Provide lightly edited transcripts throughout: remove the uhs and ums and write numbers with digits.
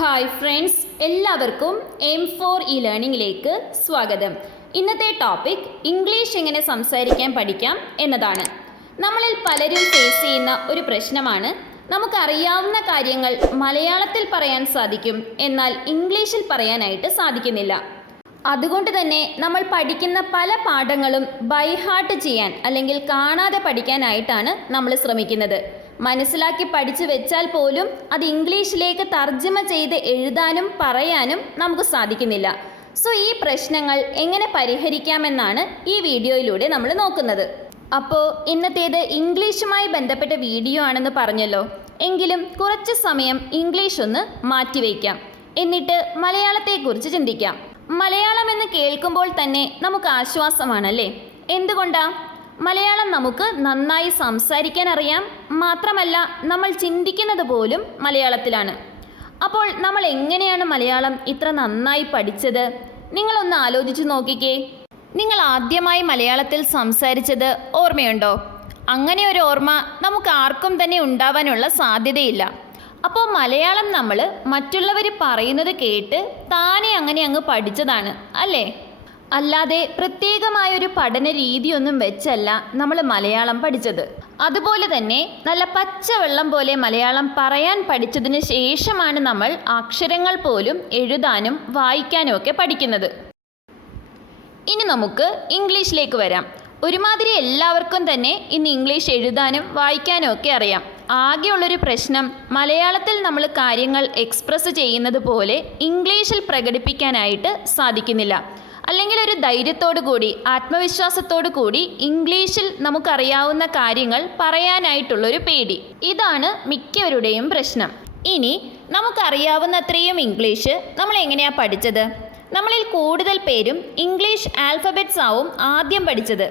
Hi friends, എല്ലാവർക്കും M4 ലേണിംഗിലേക്ക് സ്വാഗതം. ഇന്നത്തെ ടോപ്പിക് ഇംഗ്ലീഷ് എങ്ങനെ സംസാരിക്കാൻ പഠിക്കാം എന്നതാണ്. നമ്മളിൽ പലരും ഫേസ് ചെയ്യുന്ന ഒരു പ്രശ്നമാണ്, നമുക്കറിയാവുന്ന കാര്യങ്ങൾ മലയാളത്തിൽ പറയാൻ സാധിക്കും, എന്നാൽ ഇംഗ്ലീഷിൽ പറയാനായിട്ട് സാധിക്കുന്നില്ല. അതുകൊണ്ട് തന്നെ നമ്മൾ പഠിക്കുന്ന പല പാഠങ്ങളും ബൈ ഹാർട്ട് ചെയ്യാൻ അല്ലെങ്കിൽ കാണാതെ പഠിക്കാനായിട്ടാണ് നമ്മൾ ശ്രമിക്കുന്നത്. മനസ്സിലാക്കി പഠിച്ചു വെച്ചാൽ പോലും അത് ഇംഗ്ലീഷിലേക്ക് തർജ്ജമ ചെയ്ത് എഴുതാനും പറയാനും നമുക്ക് സാധിക്കുന്നില്ല. സോ ഈ പ്രശ്നങ്ങൾ എങ്ങനെ പരിഹരിക്കാമെന്നാണ് ഈ വീഡിയോയിലൂടെ നമ്മൾ നോക്കുന്നത്. അപ്പോൾ ഇന്നത്തേത് ഇംഗ്ലീഷുമായി ബന്ധപ്പെട്ട വീഡിയോ ആണെന്ന് പറഞ്ഞല്ലോ, എങ്കിലും കുറച്ച് സമയം ഇംഗ്ലീഷ് ഒന്ന് മാറ്റിവെക്കാം, എന്നിട്ട് മലയാളത്തെക്കുറിച്ച് ചിന്തിക്കാം. മലയാളം എന്ന് കേൾക്കുമ്പോൾ തന്നെ നമുക്ക് ആശ്വാസമാണല്ലേ? എന്തുകൊണ്ടാ? മലയാളം നമുക്ക് നന്നായി സംസാരിക്കാൻ അറിയാം, മാത്രമല്ല നമ്മൾ ചിന്തിക്കുന്നത് പോലും മലയാളത്തിലാണ്. അപ്പോൾ നമ്മൾ എങ്ങനെയാണ് മലയാളം ഇത്ര നന്നായി പഠിച്ചത്? നിങ്ങളൊന്ന് ആലോചിച്ച് നോക്കിക്കേ. നിങ്ങൾ ആദ്യമായി മലയാളത്തിൽ സംസാരിച്ചത് ഓർമ്മയുണ്ടോ? അങ്ങനെ ഒരു ഓർമ്മ നമുക്ക് ആർക്കും തന്നെ ഉണ്ടാവാനുള്ള സാധ്യതയില്ല. അപ്പോൾ മലയാളം നമ്മൾ മറ്റുള്ളവർ പറയുന്നത് കേട്ട് താനെ അങ്ങനെ അങ്ങ് പഠിച്ചതാണ് അല്ലേ? അല്ലാതെ പ്രത്യേകമായൊരു പഠന രീതിയൊന്നും വെച്ചല്ല നമ്മൾ മലയാളം പഠിച്ചത്. അതുപോലെ തന്നെ നല്ല പച്ചവെള്ളം പോലെ മലയാളം പറയാൻ പഠിച്ചതിന് ശേഷമാണ് നമ്മൾ അക്ഷരങ്ങൾ പോലും എഴുതാനും വായിക്കാനും ഒക്കെ പഠിക്കുന്നത്. ഇനി നമുക്ക് ഇംഗ്ലീഷിലേക്ക് വരാം. ഒരുമാതിരി എല്ലാവർക്കും തന്നെ ഇന്ന് ഇംഗ്ലീഷ് എഴുതാനും വായിക്കാനും ഒക്കെ അറിയാം. ആകെയുള്ളൊരു പ്രശ്നം, മലയാളത്തിൽ നമ്മൾ കാര്യങ്ങൾ എക്സ്പ്രസ് ചെയ്യുന്നത് പോലെ ഇംഗ്ലീഷിൽ പ്രകടിപ്പിക്കാനായിട്ട് സാധിക്കുന്നില്ല. അല്ലെങ്കിൽ ഒരു ധൈര്യത്തോടു കൂടി ആത്മവിശ്വാസത്തോടു കൂടി ഇംഗ്ലീഷിൽ നമുക്കറിയാവുന്ന കാര്യങ്ങൾ പറയാനായിട്ടുള്ളൊരു പേടി. ഇതാണ് മിക്കവരുടെയും പ്രശ്നം. ഇനി നമുക്കറിയാവുന്നത്രയും ഇംഗ്ലീഷ് നമ്മൾ എങ്ങനെയാണ് പഠിച്ചത്? നമ്മളിൽ കൂടുതൽ പേരും ഇംഗ്ലീഷ് ആൽഫബറ്റ്സ് ആവും ആദ്യം പഠിച്ചത്.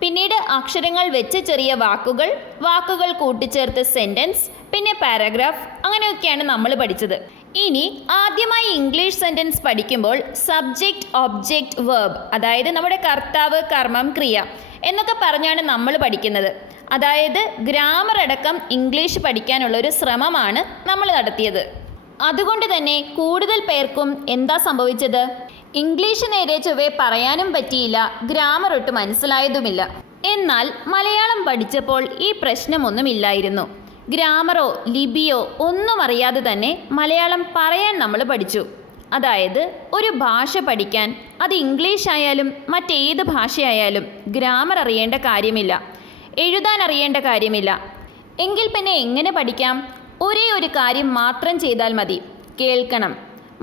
പിന്നീട് അക്ഷരങ്ങൾ വെച്ച് ചെറിയ വാക്കുകൾ കൂട്ടിച്ചേർത്ത് സെൻറ്റൻസ്, പിന്നെ പാരഗ്രാഫ്, അങ്ങനെയൊക്കെയാണ് നമ്മൾ പഠിച്ചത്. ഇനി ആദ്യമായി ഇംഗ്ലീഷ് സെൻറ്റൻസ് പഠിക്കുമ്പോൾ സബ്ജക്റ്റ്, ഒബ്ജക്റ്റ്, വെർബ്, അതായത് നമ്മുടെ കർത്താവ്, കർമ്മം, ക്രിയ എന്നൊക്കെ പറഞ്ഞാണ് നമ്മൾ പഠിക്കുന്നത്. അതായത് ഗ്രാമർ അടക്കം ഇംഗ്ലീഷ് പഠിക്കാനുള്ളൊരു ശ്രമമാണ് നമ്മൾ നടത്തിയത്. അതുകൊണ്ട് തന്നെ കൂടുതൽ പേർക്കും എന്താ സംഭവിച്ചത്? ഇംഗ്ലീഷ് നേരെ ചൊവ്വേ പറയാനും പറ്റിയില്ല, ഗ്രാമർ ഒട്ട് മനസ്സിലായതുമില്ല. എന്നാൽ മലയാളം പഠിച്ചപ്പോൾ ഈ പ്രശ്നമൊന്നുമില്ലായിരുന്നു. ഗ്രാമറോ ലിപിയോ ഒന്നും അറിയാതെ തന്നെ മലയാളം പറയാൻ നമ്മൾ പഠിച്ചു. അതായത് ഒരു ഭാഷ പഠിക്കാൻ, അത് ഇംഗ്ലീഷ് ആയാലും മറ്റേത് ഭാഷയായാലും ഗ്രാമർ അറിയേണ്ട കാര്യമില്ല, എഴുതാൻ അറിയേണ്ട കാര്യമില്ല. എങ്കിൽ പിന്നെ എങ്ങനെ പഠിക്കാം? ഒരേ ഒരു കാര്യം മാത്രം ചെയ്താൽ മതി, കേൾക്കണം.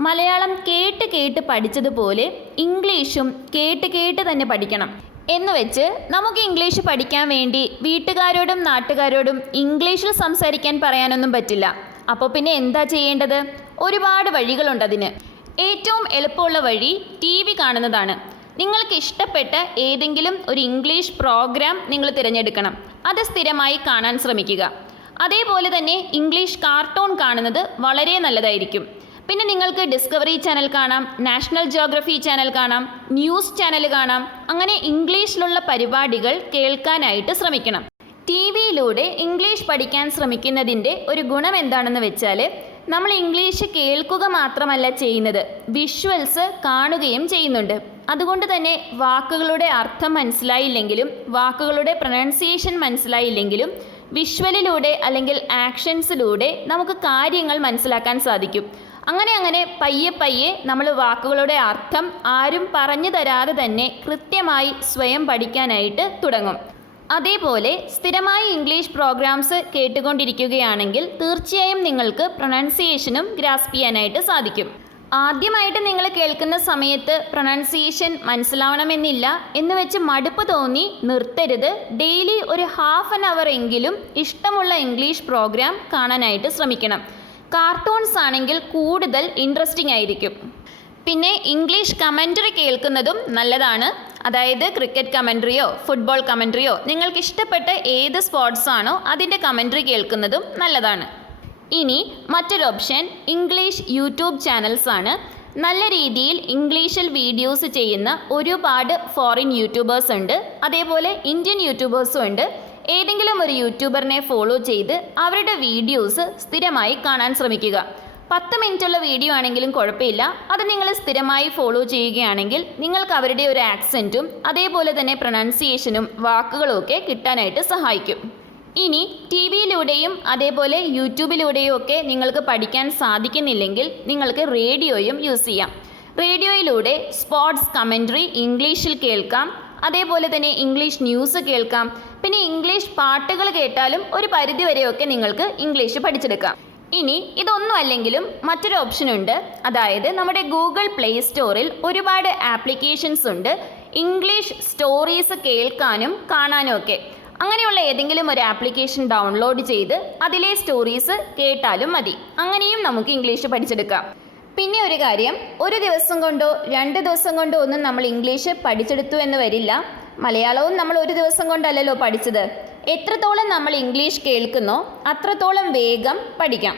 മലയാളം കേട്ട് കേട്ട് പഠിച്ചതുപോലെ ഇംഗ്ലീഷും കേട്ട് കേട്ട് തന്നെ പഠിക്കണം. എന്നുവെച്ച് നമുക്ക് ഇംഗ്ലീഷ് പഠിക്കാൻ വേണ്ടി വീട്ടുകാരോടും നാട്ടുകാരോടും ഇംഗ്ലീഷിൽ സംസാരിക്കാൻ പറയാനൊന്നും പറ്റില്ല. അപ്പോൾ പിന്നെ എന്താ ചെയ്യേണ്ടത്? ഒരുപാട് വഴികളുണ്ടതിന്. ഏറ്റവും എളുപ്പമുള്ള വഴി TV കാണുന്നതാണ്. നിങ്ങൾക്ക് ഇഷ്ടപ്പെട്ട ഏതെങ്കിലും ഒരു ഇംഗ്ലീഷ് പ്രോഗ്രാം നിങ്ങൾ തിരഞ്ഞെടുക്കണം, അത് സ്ഥിരമായി കാണാൻ ശ്രമിക്കുക. അതേപോലെ തന്നെ ഇംഗ്ലീഷ് കാർട്ടൂൺ കാണുന്നത് വളരെ നല്ലതായിരിക്കും. പിന്നെ നിങ്ങൾക്ക് ഡിസ്കവറി ചാനൽ കാണാം, നാഷണൽ ജിയോഗ്രഫി ചാനൽ കാണാം, ന്യൂസ് ചാനൽ കാണാം. അങ്ങനെ ഇംഗ്ലീഷിലുള്ള പരിപാടികൾ കേൾക്കാനായിട്ട് ശ്രമിക്കണം. TV-യിലൂടെ ഇംഗ്ലീഷ് പഠിക്കാൻ ശ്രമിക്കുന്നതിൻ്റെ ഒരു ഗുണം എന്താണെന്ന് വെച്ചാൽ, നമ്മൾ ഇംഗ്ലീഷ് കേൾക്കുക മാത്രമല്ല ചെയ്യുന്നത്, വിഷ്വൽസ് കാണുകയും ചെയ്യുന്നുണ്ട്. അതുകൊണ്ട് തന്നെ വാക്കുകളുടെ അർത്ഥം മനസ്സിലായില്ലെങ്കിലും വാക്കുകളുടെ പ്രൊനൗൺസിയേഷൻ മനസ്സിലായില്ലെങ്കിലും വിഷ്വലിലൂടെ അല്ലെങ്കിൽ ആക്ഷൻസിലൂടെ നമുക്ക് കാര്യങ്ങൾ മനസ്സിലാക്കാൻ സാധിക്കും. അങ്ങനെ പയ്യെ നമ്മൾ വാക്കുകളുടെ അർത്ഥം ആരും പറഞ്ഞു തരാതെ തന്നെ കൃത്യമായി സ്വയം പഠിക്കാനായിട്ട് തുടങ്ങും. അതേപോലെ സ്ഥിരമായി ഇംഗ്ലീഷ് പ്രോഗ്രാംസ് കേട്ടുകൊണ്ടിരിക്കുകയാണെങ്കിൽ തീർച്ചയായും നിങ്ങൾക്ക് പ്രൊനൗൺസിയേഷനും ഗ്രാസ്പ് ചെയ്യാനായിട്ട് സാധിക്കും. ആദ്യമായിട്ട് നിങ്ങൾ കേൾക്കുന്ന സമയത്ത് പ്രൊനൗൺസിയേഷൻ മനസ്സിലാവണമെന്നില്ല എന്ന് വെച്ച് മടുപ്പ് തോന്നി നിർത്തരുത്. ഡെയിലി ഒരു ഹാഫ് ആൻ അവർ എങ്കിലും ഇഷ്ടമുള്ള ഇംഗ്ലീഷ് പ്രോഗ്രാം കാണാനായിട്ട് ശ്രമിക്കണം. കാർട്ടൂൺസ് ആണെങ്കിൽ കൂടുതൽ ഇൻട്രസ്റ്റിംഗ് ആയിരിക്കും. പിന്നെ ഇംഗ്ലീഷ് കമൻട്രി കേൾക്കുന്നതും നല്ലതാണ്. അതായത് ക്രിക്കറ്റ് കമൻട്രിയോ ഫുട്ബോൾ കമൻട്രിയോ, നിങ്ങൾക്ക് ഇഷ്ടപ്പെട്ട ഏത് സ്പോർട്സ് ആണോ അതിൻ്റെ കമൻട്രി കേൾക്കുന്നതും നല്ലതാണ്. ഇനി മറ്റൊരു ഓപ്ഷൻ ഇംഗ്ലീഷ് യൂട്യൂബ് ചാനൽസ് ആണ്. നല്ല രീതിയിൽ ഇംഗ്ലീഷിൽ വീഡിയോസ് ചെയ്യുന്ന ഒരുപാട് ഫോറിൻ യൂട്യൂബേഴ്സ് ഉണ്ട്, അതേപോലെ ഇന്ത്യൻ യൂട്യൂബേഴ്സും ഉണ്ട്. ഏതെങ്കിലും ഒരു യൂട്യൂബറിനെ ഫോളോ ചെയ്ത് അവരുടെ വീഡിയോസ് സ്ഥിരമായി കാണാൻ ശ്രമിക്കുക. 10 മിനിറ്റുള്ള വീഡിയോ ആണെങ്കിലും കുഴപ്പമില്ല. അത് നിങ്ങൾ സ്ഥിരമായി ഫോളോ ചെയ്യുകയാണെങ്കിൽ നിങ്ങൾക്ക് അവരുടെ ഒരു ആക്സെൻറ്റും അതേപോലെ തന്നെ പ്രൊനൗൺസിയേഷനും വാക്കുകളും ഒക്കെ കിട്ടാനായിട്ട് സഹായിക്കും. ഇനി ടി വിയിലൂടെയും അതേപോലെ യൂട്യൂബിലൂടെയും ഒക്കെ നിങ്ങൾക്ക് പഠിക്കാൻ സാധിക്കുന്നില്ലെങ്കിൽ നിങ്ങൾക്ക് റേഡിയോയും യൂസ് ചെയ്യാം. റേഡിയോയിലൂടെ സ്പോർട്സ് കമൻട്രി ഇംഗ്ലീഷിൽ കേൾക്കാം, അതേപോലെ തന്നെ ഇംഗ്ലീഷ് ന്യൂസ് കേൾക്കാം. പിന്നെ ഇംഗ്ലീഷ് പാട്ടുകൾ കേട്ടാലും ഒരു പരിധിവരെയൊക്കെ നിങ്ങൾക്ക് ഇംഗ്ലീഷ് പഠിച്ചെടുക്കാം. ഇനി ഇതൊന്നും അല്ലെങ്കിലും മറ്റൊരു ഓപ്ഷൻ ഉണ്ട്. അതായത് നമ്മുടെ ഗൂഗിൾ പ്ലേ സ്റ്റോറിൽ ഒരുപാട് ആപ്ലിക്കേഷൻസ് ഉണ്ട് ഇംഗ്ലീഷ് സ്റ്റോറീസ് കേൾക്കാനും കാണാനും ഒക്കെ. അങ്ങനെയുള്ള ഏതെങ്കിലും ഒരു ആപ്ലിക്കേഷൻ ഡൗൺലോഡ് ചെയ്ത് അതിലെ സ്റ്റോറീസ് കേട്ടാലും മതി. അങ്ങനെയും നമുക്ക് ഇംഗ്ലീഷ് പഠിച്ചെടുക്കാം. പിന്നെ ഒരു കാര്യം, ഒരു ദിവസം കൊണ്ടോ 2 ദിവസം കൊണ്ടോ ഒന്നും നമ്മൾ ഇംഗ്ലീഷ് പഠിച്ചെടുത്തു എന്ന് വരില്ല. മലയാളവും നമ്മൾ ഒരു ദിവസം കൊണ്ടല്ലല്ലോ പഠിച്ചത്. എത്രത്തോളം നമ്മൾ ഇംഗ്ലീഷ് കേൾക്കുന്നോ അത്രത്തോളം വേഗം പഠിക്കാം.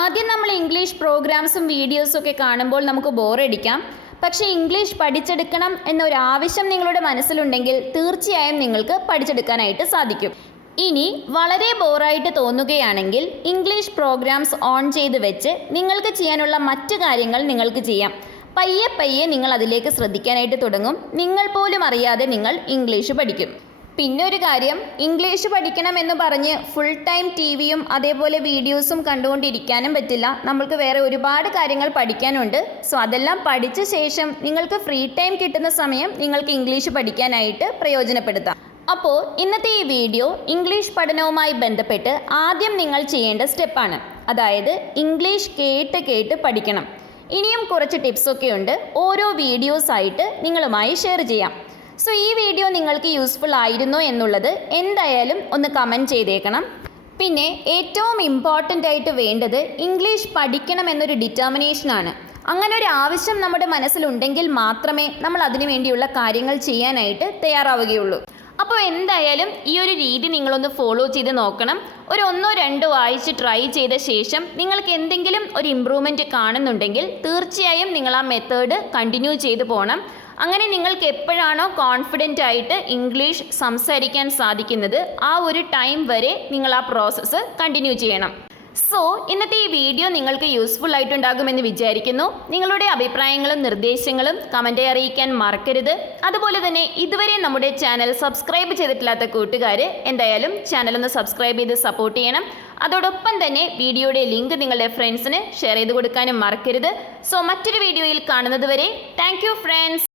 ആദ്യം നമ്മൾ ഇംഗ്ലീഷ് പ്രോഗ്രാംസും വീഡിയോസും ഒക്കെ കാണുമ്പോൾ നമുക്ക് ബോറടിക്കാം. പക്ഷേ ഇംഗ്ലീഷ് പഠിച്ചെടുക്കണം എന്നൊരാവശ്യം നിങ്ങളുടെ മനസ്സിലുണ്ടെങ്കിൽ തീർച്ചയായും നിങ്ങൾക്ക് പഠിച്ചെടുക്കാനായിട്ട് സാധിക്കും. ഇനി വളരെ ബോറായിട്ട് തോന്നുകയാണെങ്കിൽ ഇംഗ്ലീഷ് പ്രോഗ്രാംസ് ഓൺ ചെയ്ത് വെച്ച് നിങ്ങൾക്ക് ചെയ്യാനുള്ള മറ്റു കാര്യങ്ങൾ നിങ്ങൾക്ക് ചെയ്യാം. പയ്യെ പയ്യെ നിങ്ങൾ അതിലേക്ക് ശ്രദ്ധിക്കാനായിട്ട് തുടങ്ങും. നിങ്ങൾ പോലും അറിയാതെ നിങ്ങൾ ഇംഗ്ലീഷ് പഠിക്കും. പിന്നെ ഒരു കാര്യം, ഇംഗ്ലീഷ് പഠിക്കണം എന്ന് പറഞ്ഞ് ഫുൾ ടൈം ടി വിയും അതേപോലെ വീഡിയോസും കണ്ടുകൊണ്ടിരിക്കാനും പറ്റില്ല. നമ്മൾക്ക് വേറെ ഒരുപാട് കാര്യങ്ങൾ പഠിക്കാനുണ്ട്. സോ അതെല്ലാം പഠിച്ച ശേഷം നിങ്ങൾക്ക് ഫ്രീ ടൈം കിട്ടുന്ന സമയം നിങ്ങൾക്ക് ഇംഗ്ലീഷ് പഠിക്കാനായിട്ട് പ്രയോജനപ്പെടുത്താം. അപ്പോൾ ഇന്നത്തെ ഈ വീഡിയോ ഇംഗ്ലീഷ് പഠനവുമായി ബന്ധപ്പെട്ട് ആദ്യം നിങ്ങൾ ചെയ്യേണ്ട സ്റ്റെപ്പാണ്. അതായത് ഇംഗ്ലീഷ് കേട്ട് പഠിക്കണം. ഇനിയും കുറച്ച് ടിപ്സൊക്കെ ഉണ്ട്, ഓരോ വീഡിയോസായിട്ട് നിങ്ങളുമായി ഷെയർ ചെയ്യാം. സോ ഈ വീഡിയോ നിങ്ങൾക്ക് യൂസ്ഫുൾ ആയിരുന്നോ എന്നുള്ളത് എന്തായാലും ഒന്ന് കമൻറ്റ് ചെയ്തേക്കണം. പിന്നെ ഏറ്റവും ഇമ്പോർട്ടൻ്റ് ആയിട്ട് വേണ്ടത് ഇംഗ്ലീഷ് പഠിക്കണം എന്നൊരു ഡിറ്റർമിനേഷനാണ്. അങ്ങനെ ഒരു ആവശ്യം നമ്മുടെ മനസ്സിലുണ്ടെങ്കിൽ മാത്രമേ നമ്മൾ അതിനു വേണ്ടിയുള്ള കാര്യങ്ങൾ ചെയ്യാനായിട്ട് തയ്യാറാവുകയുള്ളൂ. അപ്പോൾ എന്തായാലും ഈ ഒരു രീതി നിങ്ങളൊന്ന് ഫോളോ ചെയ്ത് നോക്കണം. ഒരു 1-2 ആഴ്ച ട്രൈ ചെയ്ത ശേഷം നിങ്ങൾക്ക് എന്തെങ്കിലും ഒരു ഇമ്പ്രൂവ്മെൻറ്റ് കാണുന്നുണ്ടെങ്കിൽ തീർച്ചയായും നിങ്ങൾ ആ മെത്തേഡ് കണ്ടിന്യൂ ചെയ്ത് പോകണം. അങ്ങനെ നിങ്ങൾക്ക് എപ്പോഴാണോ കോൺഫിഡൻ്റ് ആയിട്ട് ഇംഗ്ലീഷ് സംസാരിക്കാൻ സാധിക്കുന്നത് ആ ഒരു ടൈം വരെ നിങ്ങൾ ആ പ്രോസസ്സ് കണ്ടിന്യൂ ചെയ്യണം. സോ ഇന്നത്തെ ഈ വീഡിയോ നിങ്ങൾക്ക് യൂസ്ഫുൾ ആയിട്ടുണ്ടാകുമെന്ന് വിചാരിക്കുന്നു. നിങ്ങളുടെ അഭിപ്രായങ്ങളും നിർദ്ദേശങ്ങളും കമൻറ്റായി അറിയിക്കാൻ മറക്കരുത്. അതുപോലെ തന്നെ ഇതുവരെ നമ്മുടെ ചാനൽ സബ്സ്ക്രൈബ് ചെയ്തിട്ടില്ലാത്ത കൂട്ടുകാർ എന്തായാലും ചാനൽ ഒന്ന് സബ്സ്ക്രൈബ് ചെയ്ത് സപ്പോർട്ട് ചെയ്യണം. അതോടൊപ്പം തന്നെ വീഡിയോയുടെ ലിങ്ക് നിങ്ങളുടെ ഫ്രണ്ട്സിന് ഷെയർ ചെയ്ത് കൊടുക്കാനും മറക്കരുത്. സോ മറ്റൊരു വീഡിയോയിൽ കാണുന്നത് വരെ താങ്ക് യു ഫ്രണ്ട്സ്.